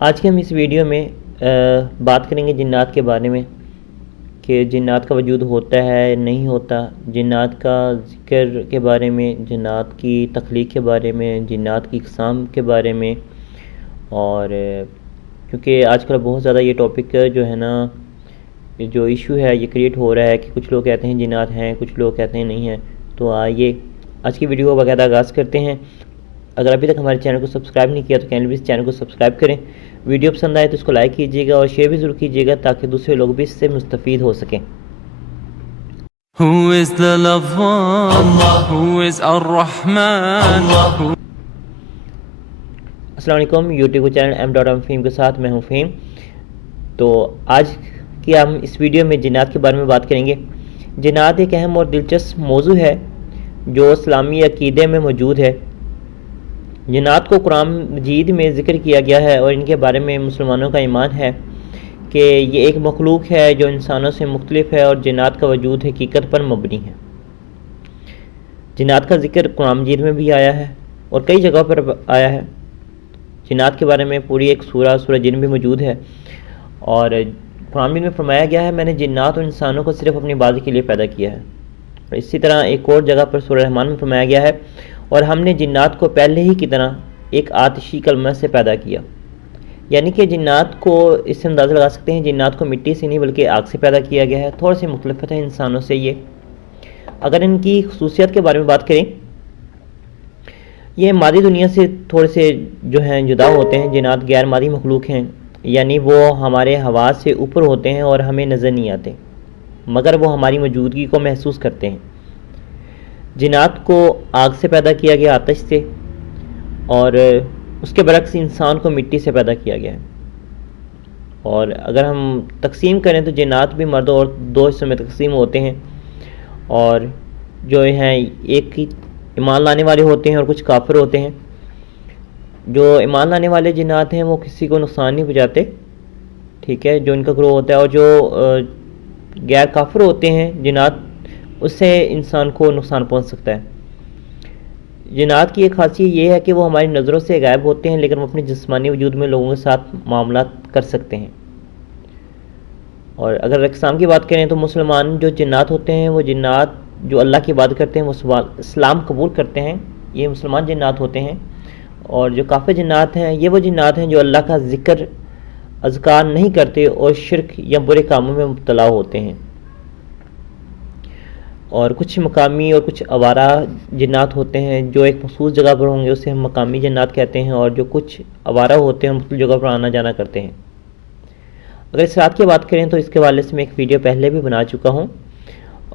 آج کے ہم اس ویڈیو میں بات کریں گے جنات کے بارے میں کہ جنات کا وجود ہوتا ہے نہیں ہوتا، جنات کا ذکر کے بارے میں، جنات کی تخلیق کے بارے میں، جنات کی اقسام کے بارے میں۔ اور کیونکہ آج کل بہت زیادہ یہ ٹاپک جو ہے نا، جو ایشو ہے یہ کریٹ ہو رہا ہے کہ کچھ لوگ کہتے ہیں جنات ہیں، کچھ لوگ کہتے ہیں نہیں ہیں۔ تو آئیے آج کی ویڈیو کو باقاعدہ آغاز کرتے ہیں۔ اگر ابھی تک ہمارے چینل کو سبسکرائب نہیں کیا تو چینل کو سبسکرائب کریں، ویڈیو پسند آئے تو اس کو لائک کیجیے گا اور شیئر بھی ضرور کیجیے گا تاکہ دوسرے لوگ بھی اس سے مستفید ہو سکیں۔ Who is the lover? Who is Ar-Rahman? السلام علیکم، یوٹیوب چینل ایم فہیم کے ساتھ میں ہوں فہیم۔ تو آج کی ہم اس ویڈیو میں جنات کے بارے میں بات کریں گے۔ جنات ایک اہم اور دلچسپ موضوع ہے جو اسلامی عقیدے میں موجود ہے۔ جنات کو قرآن مجید میں ذکر کیا گیا ہے اور ان کے بارے میں مسلمانوں کا ایمان ہے کہ یہ ایک مخلوق ہے جو انسانوں سے مختلف ہے اور جنات کا وجود حقیقت پر مبنی ہے۔ جنات کا ذکر قرآن مجید میں بھی آیا ہے اور کئی جگہوں پر آیا ہے۔ جنات کے بارے میں پوری ایک سورہ جن بھی موجود ہے، اور قرآن مجید میں فرمایا گیا ہے میں نے جنات اور انسانوں کو صرف اپنی عبادت کے لیے پیدا کیا ہے۔ اور اسی طرح ایک اور جگہ پر سورہ رحمان میں فرمایا گیا ہے اور ہم نے جنات کو پہلے ہی کی طرح ایک آتشی کلمہ سے پیدا کیا۔ یعنی کہ جنات کو اس سے اندازہ لگا سکتے ہیں، جنات کو مٹی سے نہیں بلکہ آگ سے پیدا کیا گیا ہے۔ تھوڑا سی مختلف ہے انسانوں سے یہ۔ اگر ان کی خصوصیت کے بارے میں بات کریں، یہ مادی دنیا سے تھوڑے سے جو ہیں جدا ہوتے ہیں۔ جنات غیر مادی مخلوق ہیں، یعنی وہ ہمارے حواس سے اوپر ہوتے ہیں اور ہمیں نظر نہیں آتے، مگر وہ ہماری موجودگی کو محسوس کرتے ہیں۔ جنات کو آگ سے پیدا کیا گیا، آتش سے، اور اس کے برعکس انسان کو مٹی سے پیدا کیا گیا ہے۔ اور اگر ہم تقسیم کریں تو جنات بھی مرد اور دو حصوں میں تقسیم ہوتے ہیں، اور جو ہیں ایک ایمان لانے والے ہوتے ہیں اور کچھ کافر ہوتے ہیں۔ جو ایمان لانے والے جنات ہیں وہ کسی کو نقصان نہیں پہنچاتے، ٹھیک ہے، جو ان کا گروہ ہوتا ہے، اور جو غیر کافر ہوتے ہیں جنات، اس سے انسان کو نقصان پہنچ سکتا ہے۔ جنات کی ایک خاصیت یہ ہے کہ وہ ہماری نظروں سے غائب ہوتے ہیں لیکن وہ اپنے جسمانی وجود میں لوگوں کے ساتھ معاملات کر سکتے ہیں۔ اور اگر اقسام کی بات کریں تو مسلمان جو جنات ہوتے ہیں، وہ جنات جو اللہ کی عبادت کرتے ہیں، وہ اسلام قبول کرتے ہیں، یہ مسلمان جنات ہوتے ہیں۔ اور جو کافر جنات ہیں، یہ وہ جنات ہیں جو اللہ کا ذکر اذکار نہیں کرتے اور شرک یا برے کاموں میں مبتلا ہوتے ہیں۔ اور کچھ مقامی اور کچھ آوارہ جنات ہوتے ہیں جو ایک مخصوص جگہ پر ہوں گے، اسے ہم مقامی جنات کہتے ہیں، اور جو کچھ آوارہ ہوتے ہیں مختلف جگہ پر آنا جانا کرتے ہیں۔ اگر اس رات کی بات کریں تو اس کے حوالے سے میں ایک ویڈیو پہلے بھی بنا چکا ہوں،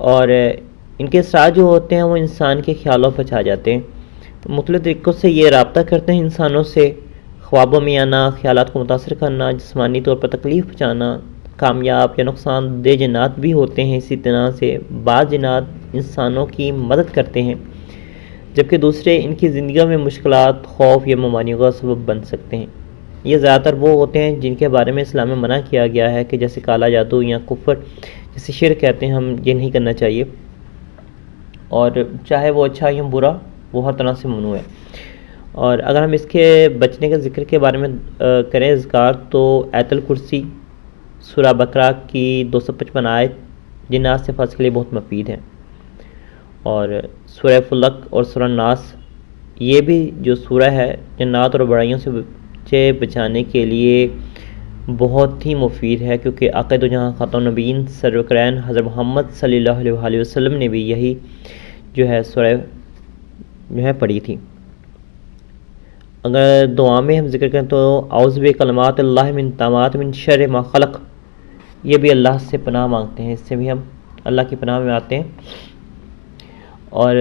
اور ان کے اثرات جو ہوتے ہیں وہ انسان کے خیالوں پر چھا جاتے ہیں۔ مختلف طریقوں سے یہ رابطہ کرتے ہیں انسانوں سے، خوابوں میں آنا، خیالات کو متاثر کرنا، جسمانی طور پر تکلیف پہنچانا، کامیاب یا نقصان دہ جنات بھی ہوتے ہیں۔ اسی طرح سے بعض جنات انسانوں کی مدد کرتے ہیں جبکہ دوسرے ان کی زندگیوں میں مشکلات، خوف یا ممانعتوں کا سبب بن سکتے ہیں۔ یہ زیادہ تر وہ ہوتے ہیں جن کے بارے میں اسلام میں منع کیا گیا ہے کہ جیسے کالا جادو یا کفر، جسے شرک کہتے ہیں، ہم یہ نہیں کرنا چاہیے، اور چاہے وہ اچھا یا برا، وہ ہر طرح سے ممنوع ہے۔ اور اگر ہم اس کے بچنے کے ذکر کے بارے میں کریں اذکار، تو آیت الکرسی، سورہ بقرہ کی 255 آیت جنات سے حفاظت کے لیے بہت مفید ہے، اور سورہ فلق اور سورہ ناس، یہ بھی جو سورہ ہے جنات اور برائیوں سے بچانے کے لیے بہت ہی مفید ہے، کیونکہ آقا دو جہاں خاتم النبیین سرورکرین حضرت محمد صلی اللہ علیہ وسلم نے بھی یہی جو ہے سورہ جو ہے پڑھی تھی۔ اگر دعا میں ہم ذکر کریں تو اعوذ بکلمات اللہ من التامات من شر ما خلق، یہ بھی اللہ سے پناہ مانگتے ہیں، اس سے بھی ہم اللہ کی پناہ میں آتے ہیں۔ اور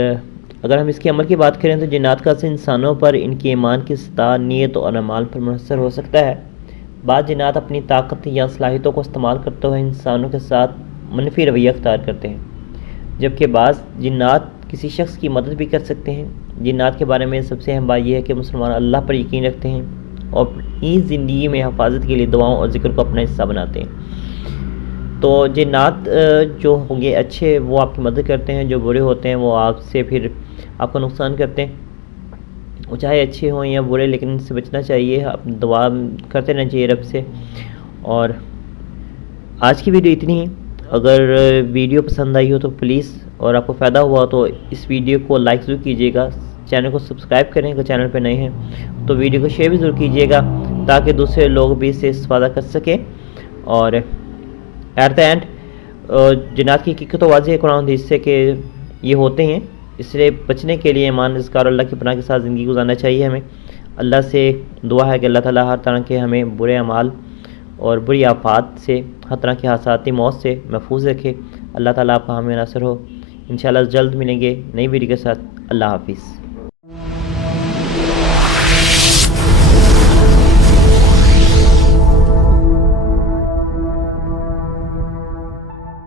اگر ہم اس کے عمل کی بات کریں تو جنات کا اثر انسانوں پر ان کی ایمان کی سطح، نیت اور اعمال پر منحصر ہو سکتا ہے۔ بعض جنات اپنی طاقت یا صلاحیتوں کو استعمال کرتے ہوئے انسانوں کے ساتھ منفی رویہ اختیار کرتے ہیں، جبکہ بعض جنات کسی شخص کی مدد بھی کر سکتے ہیں۔ جنات کے بارے میں سب سے اہم بات یہ ہے کہ مسلمان اللہ پر یقین رکھتے ہیں اور اپنی زندگی میں حفاظت کے لیے دعاؤں اور ذکر کو اپنا حصہ بناتے ہیں۔ تو جنات جو ہوں گے اچھے، وہ آپ کی مدد کرتے ہیں، جو برے ہوتے ہیں وہ آپ سے پھر آپ کا نقصان کرتے ہیں۔ وہ چاہے اچھے ہوں یا برے، لیکن ان سے بچنا چاہیے، دعا کرتے رہنا چاہیے رب سے۔ اور آج کی ویڈیو اتنی ہی۔ اگر ویڈیو پسند آئی ہو تو پلیز، اور آپ کو فائدہ ہوا تو اس ویڈیو کو لائک ضرور کیجیے گا، چینل کو سبسکرائب کریں اگر چینل پہ نئے ہیں تو ویڈیو کو شیئر بھی ضرور کیجیے گا تاکہ دوسرے لوگ بھی اس سے استفادہ کر سکیں۔ اور ایٹ دا اینڈ جنات کی حقیقت تو واضح ہے قرآن حدیث سے کہ یہ ہوتے ہیں، اس سے بچنے کے لیے ایمان، اذکار اللہ کی پناہ کے ساتھ زندگی گزارنا چاہیے ہمیں۔ اللہ سے دعا ہے کہ اللہ تعالیٰ ہر طرح کے ہمیں برے اعمال اور بری آفات سے، ہر طرح کے حادثاتی موت سے محفوظ رکھے۔ اللہ تعالیٰ آپ کا حامی و ناصر ہو۔ انشاءاللہ جلد ملیں گے نئی ویڈیو کے ساتھ۔ اللہ حافظ۔